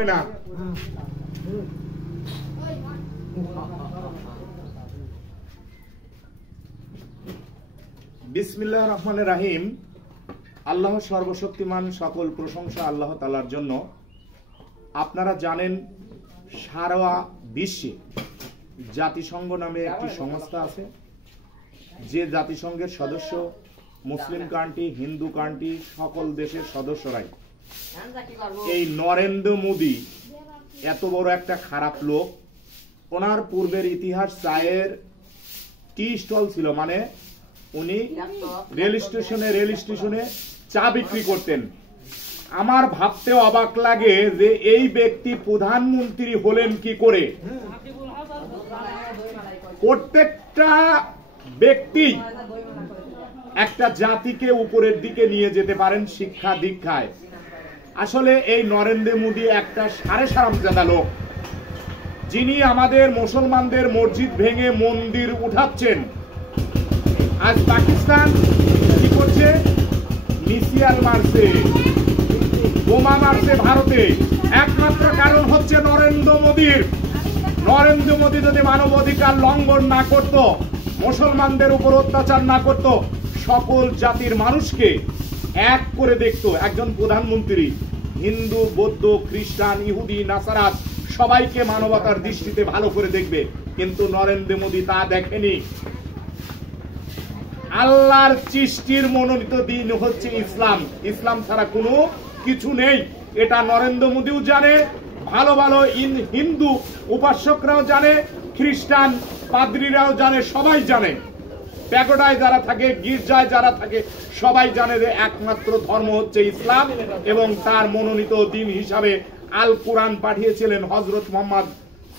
হবে না। বিসমিল্লাহির রহমানির রহিম। আল্লাহ সর্বশক্তিমান, সকল প্রশংসা আল্লাহ তাআলার জন্য। আপনারা জানেন সারা বিশ্বে জাতিসংঘ নামে একটি সংস্থা আছে, যে জাতিসংঘের সদস্য মুসলিম কান্ট্রি, হিন্দু কান্ট্রি, সকল দেশের সদস্যরাই। এই নরেন্দ্র মোদী এত বড় একটা খারাপ লোক। ওনার পূর্বের ইতিহাস চায়ের টি স্টল ছিল, মানে উনি রেল স্টেশনে চা বিক্রি করতেন। আমার ভাবতে অবাক লাগে যে এই ব্যক্তি প্রধানমন্ত্রী হলেন কি করে। প্রত্যেকটা ব্যক্তি একটা জাতিকে উপরের দিকে নিয়ে যেতে পারেন শিক্ষা দীক্ষায়। আসলে এই নরেন্দ্র মোদী একটা সাড়ে সারামজাদা লোক, যিনি আমাদের মুসলমানদের মসজিদ ভেঙে মন্দির উঠাচ্ছেন। আজ পাকিস্তান কি করছে? মিসাইল মারছে, বোমা মারছে ভারতে। একমাত্র কারণ হচ্ছে নরেন্দ্র মোদীর। নরেন্দ্র মোদী যদি মানবাধিকার লঙ্ঘন না করত, মুসলমানদের উপর অত্যাচার না করত, সকল জাতির মানুষকে এক করে দেখত। একজন প্রধানমন্ত্রী হিন্দু, বৌদ্ধ, খ্রিস্টান, ইহুদি, নাসারাত সবাইকে মানবতার দৃষ্টিতে ভালো করে দেখবে, কিন্তু নরেন্দ্র মোদী তা দেখেনি। আল্লাহর সৃষ্টির মনোনীত দিন হচ্ছে ইসলাম। ইসলাম ছাড়া কোনো কিছু নেই, এটা নরেন্দ্র মোদীও জানে, ভালো ভালো হিন্দু উপাসকরাও জানে, খ্রিস্টান পাদ্রীরাও জানে, সবাই জানে। প্যাগোডায় যারা থাকে, গির্জায় যারা থাকে, সবাই জানে যে একমাত্র ধর্ম হচ্ছে ইসলাম, এবং তার মনোনীত দিন হিসাবে আল কোরআন পাঠিয়েছিলেন হযরত মুহাম্মদ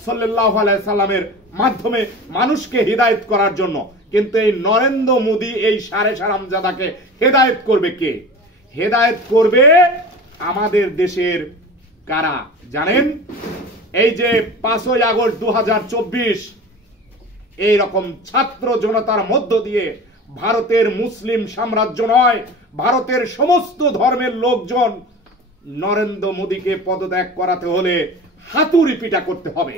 সাল্লাল্লাহু আলাইহি সাল্লামের মাধ্যমে মানুষকে হিদায়াত করার জন্য। কিন্তু এই নরেন্দ্র মোদী এই সাড়ে সারামজাদাকে হেদায়েত করবে কে? হেদায়েত করবে আমাদের দেশের কারা জানেন? এই যে 5ই আগস্ট 2024 এই রকম ছাত্র জনতার মধ্য দিয়ে ভারতের মুসলিম সাম্রাজ্য নয়, ভারতের সমস্ত ধর্মের লোকজন নরেন্দ্র মোদীকে পদত্যাগ করাতে হলে হাতুড়ি পিটা করতে হবে।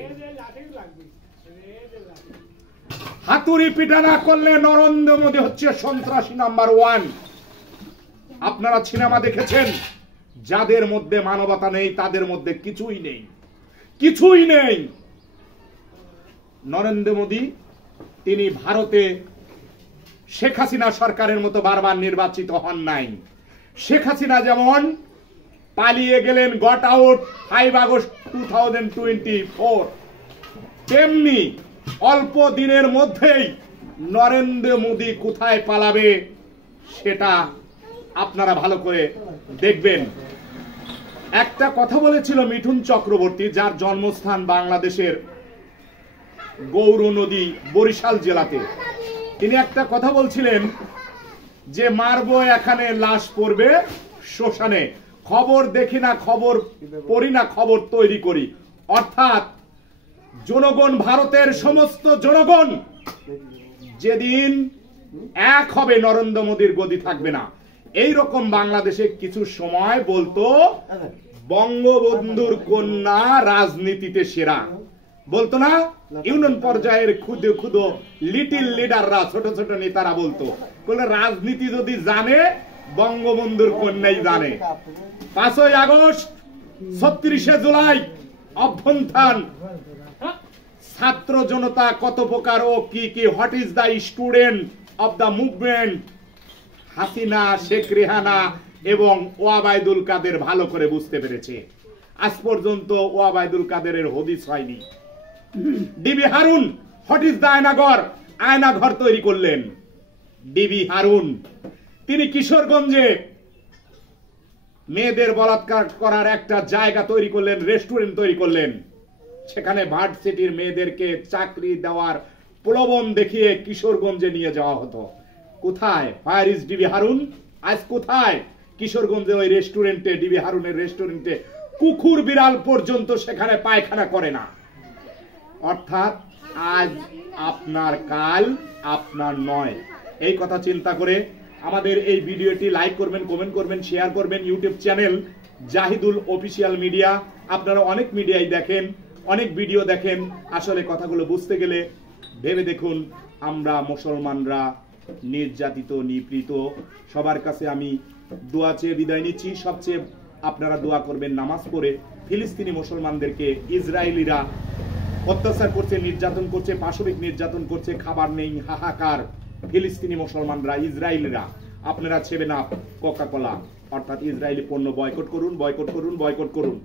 হাতুড়ি পিটা না করলে নরেন্দ্র মোদী হচ্ছে সন্ত্রাসী নাম্বার 1। আপনারা সিনেমা দেখেছেন, যাদের মধ্যে মানবতা নেই তাদের মধ্যে কিছুই নেই, কিছুই নেই। নরেন্দ্র মোদী তিনি ভারতে শেখ হাসিনা সরকারের মতো বারবার নির্বাচিত হন নাই। শেখ হাসিনা যেমন পালিয়ে গেলেন, গট আউট 5 আগস্ট 2024, তেমনি অল্প দিনের মধ্যেই নরেন্দ্র মোদী কোথায় পালাবে সেটা আপনারা ভালো করে দেখবেন। একটা কথা বলেছিল মিঠুন চক্রবর্তী, যার জন্মস্থান বাংলাদেশের গৌর নদী বরিশাল জেলাতে। তিনি একটা কথা বলছিলেন যে মারবো এখানে, লাশ পড়বে শ্মশানে, খবর দেখি না, খবর পড়ি না, খবর তৈরি করি। অর্থাৎ জনগণ, ভারতের সমস্ত জনগণ যেদিন এক হবে নরেন্দ্র মোদীর গদি থাকবে না। এই রকম বাংলাদেশে কিছু সময় বলতো বঙ্গবন্ধুর কন্যা রাজনীতিতে সেরা, বলতো না? ইউনিয়ন পর্যায়ের ক্ষুদে ক্ষুদো লিটিল লিডাররা, ছোট ছোট নেতারা বলতো, রাজনীতি যদি জানে বঙ্গবন্ধুর কন্যাই জানে। 5ই আগস্ট, 36শে জুলাই অভ্যুত্থান, ছাত্র জনতা কত প্রকার ও কি কি, what is the student of the movement, Hasina, Sheikh Rehana এবং ওবায়দুল কাদের ভালো করে বুঝতে পেরেছে। আজ পর্যন্ত ওবায়দুল কাদেরের হদিস হয়নি। DB Harun, what is the Aynaghor, Aynaghor তৈরি করলেন ডিবি হারুন। তিনি কিশোরগঞ্জে মেয়েদের বলাৎকার করার একটা জায়গা তৈরি করলেন, রেস্টুরেন্ট তৈরি করলেন। সেখানে ভার্সিটির মেয়েদেরকে চাকরি দেওয়ার প্রলোভন দেখিয়ে কিশোরগঞ্জে নিয়ে যাওয়া হতো। কোথায়? Fire is DB Harun? আজ কোথায়? কিশোরগঞ্জে ওই রেস্টুরেন্টে, ডিবি হারুনের রেস্টুরেন্টে কুকুর বিড়াল পর্যন্ত সেখানে পায়খানা করে না। অর্থাৎ আজ আপনার, কাল আপনার নয়। এই কথা চিন্তা করে আমাদের এই ভিডিওটি লাইক করবেন, কমেন্ট করবেন, শেয়ার করবেন। YouTube channel Jahidul official media. আপনারা অনেক মিডিয়াই দেখেন, অনেক ভিডিও দেখেন, আসলে কথাগুলো বুঝতে গেলে ভেবে দেখুন। আমরা মুসলমানরা নির্যাতিত, নিপীড়িত। সবার কাছে আমি দোয়া চেয়ে বিদায় নিচ্ছি। সবচেয়ে আপনারা দোয়া করবেন নামাজ পড়ে। ফিলিস্তিনি মুসলমানদেরকে ইসরায়েলিরা অত্যাচার করছে, নির্যাতন করছে, পাশবিক নির্যাতন করছে, খাবার নেই, হাহাকার। ফিলিস্তিনি মুসলমানরা, ইসরায়েলিরা, আপনারা 7 আপ, কোকা-কোলা অর্থাৎ ইসরায়েলি পণ্য বয়কট করুন, বয়কট করুন, বয়কট করুন।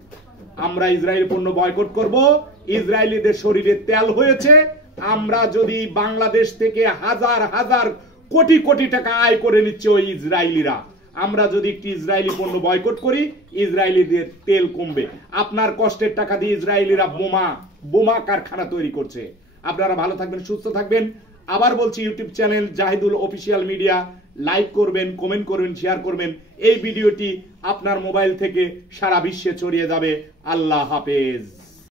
আমরা ইসরায়েলি পণ্য বয়কট করব। ইসরায়েলিদের শরীরে তেল হয়েছে। আমরা যদি বাংলাদেশ থেকে হাজার হাজার কোটি কোটি টাকা আয় করে নিচ্ছে ওই ইসরায়েলিরা, আমরা যদি একটি ইসরায়েলি পণ্য বয়কট করি, ইসরায়েলিদের তেল কমবে। আপনার কষ্টের টাকা দিয়ে ইসরায়েলিরা বোমা কারখানা তৈরি করছে। আপনারা ভালো থাকবেন, সুস্থ থাকবেন। আবার বলছি, YouTube channel Jahidul official media, like করবেন, কমেন্ট করবেন, শেয়ার করবেন। এই ভিডিওটি আপনার মোবাইল থেকে সারা বিশ্বে ছড়িয়ে যাবে। আল্লাহ হাফেজ।